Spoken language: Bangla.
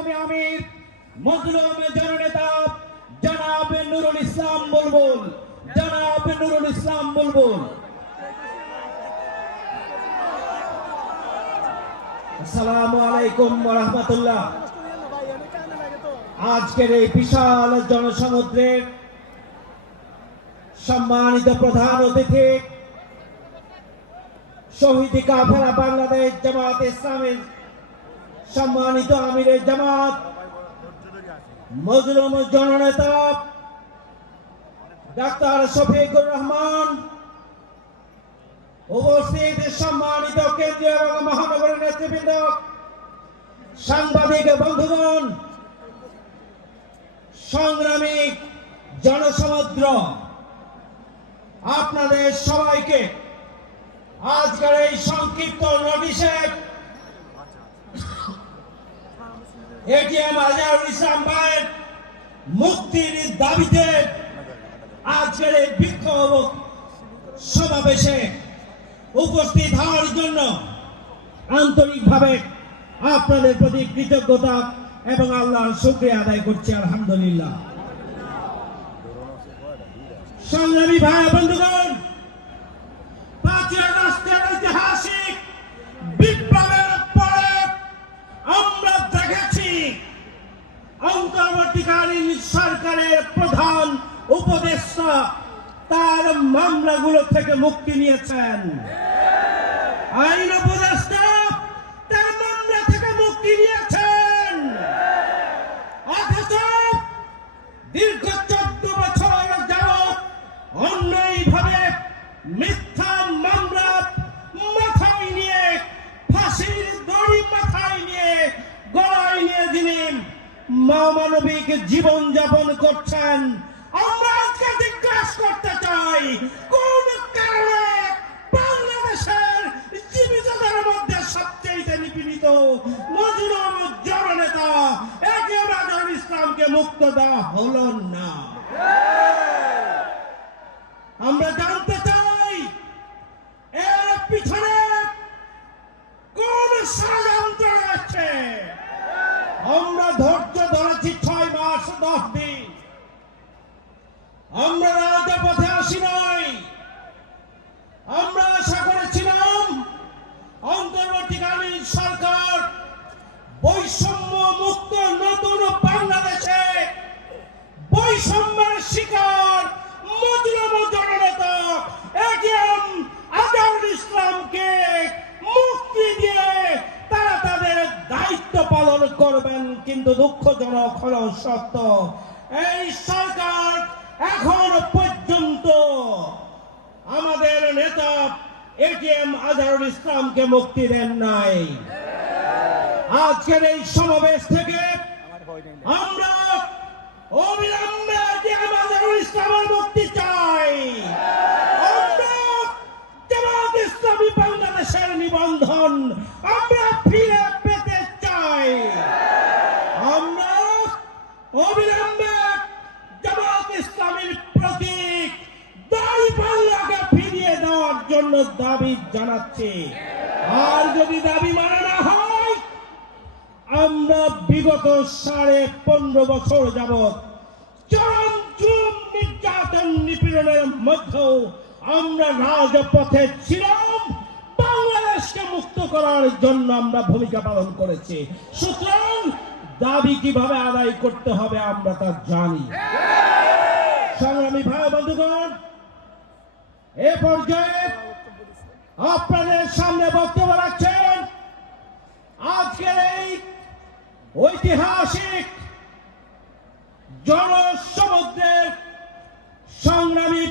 ইসলামী আমির, মজলুম জননেতা জনাব নুরুল ইসলাম বুলবুল, জনাব নুরুল ইসলাম বুলবুল। আসসালামু আলাইকুম ওয়া রাহমাতুল্লাহ। আজকের এই বিশাল জনসমুদ্রের সম্মানিত প্রধান অতিথি, শহীদ কাফেলা বাংলাদেশ জামাত ইসলামের সম্মানিত আমিরের জামাত, মজলুম জননেতা ডাক্তার শফিকুর রহমান, উপস্থিত সম্মানিত কেন্দ্রীয় মহানগরের নেতৃবৃন্দ, সাংবাদিক বন্ধুগণ, সংগ্রামী জনসমুদ্র, আপনাদের সবাইকে আজকের এই সংক্ষিপ্ত নোটিশে এটিএম আজহারুল ইসলাম ভাইয়ের মুক্তির দাবিতে আজকের এই বিক্ষোভ সমাবেশে উপস্থিত হওয়ার জন্য আন্তরিকভাবে আপনাদের প্রতি কৃতজ্ঞতা এবং আল্লাহর শুক্রিয়া আদায় করছি, আলহামদুলিল্লাহ। সংগ্রামী ভাই, বন্ধুগণ অন্তর্বর্তীকালীন সরকারের প্রধান উপদেষ্টা তার মামলাগুলো থেকে মুক্তি নিয়েছেন। আইন উপদেষ্টা তার মামলা থেকে মুক্তি নিয়েছেন। অথচ দীর্ঘ মানবিক জীবন যাপন করছেন। আমরা আজকে জিজ্ঞাসা করতে চাই। কোন কারণে বাংলাদেশের জীবিতদের মধ্যে সবচেয়ে নিপীড়িত মজুরম জননেতা একে রাজার ইসলামকে মুক্ত দেওয়া হলো না। আমরা জানতে চাই, এর পিছনে কোন ষড়যন্ত্র আছে? আমরা ধৈর্য আমরা রাজপথে আসি নাই। আমরা আশা করেছিলাম অন্তর্বর্তীকালীন সরকার বৈষম্য মুক্ত নতুন বাংলাদেশে বৈষম্যের শিকার মজলুম জননেতা এটিএম আজহারুল ইসলামকে মুক্তি দিয়ে তারা তাদের দায়িত্ব পালন করবেন, কিন্তু দুঃখজনক হল সত্য। এই সরকার এখন পর্যন্ত আমাদের নেতা এটিএম আজহারুল ইসলামকে মুক্তি দেন নাই। আজকের এই সমাবেশ থেকে আমরা অবিলম্বে যে আমাদের ইসলামের মুক্তি চাই, আমরা জামাত ইসলামী বাংলাদেশের নিবন্ধন, আমরা ফিরে পেতে চাই আমরা অবিলম্বে জামাত ইসলামীর প্রতীক দাড়ি পাল্লাকে ফিরিয়ে জন্য দাবি জানাচ্ছি। আর যদি দাবি মানে হয়, আমরা বিগত সাড়ে পনেরো বছর যাবৎ চরম নির্যাতন নিপীড়নের মধ্যেও আমরা রাজপথে ছিলাম, বাংলাদেশকে মুক্ত করার জন্য আমরা ভূমিকা পালন করেছি। সুতরাং দাবি কীভাবে আদায় করতে হবে আমরা তা জানি। সংগ্রামী ভাই বন্ধুগণ এ পর্যায়ে আপনাদের সামনে বক্তব্য রাখছেন আজকের এই ঐতিহাসিক জনসমুদ্রের সংগ্রামী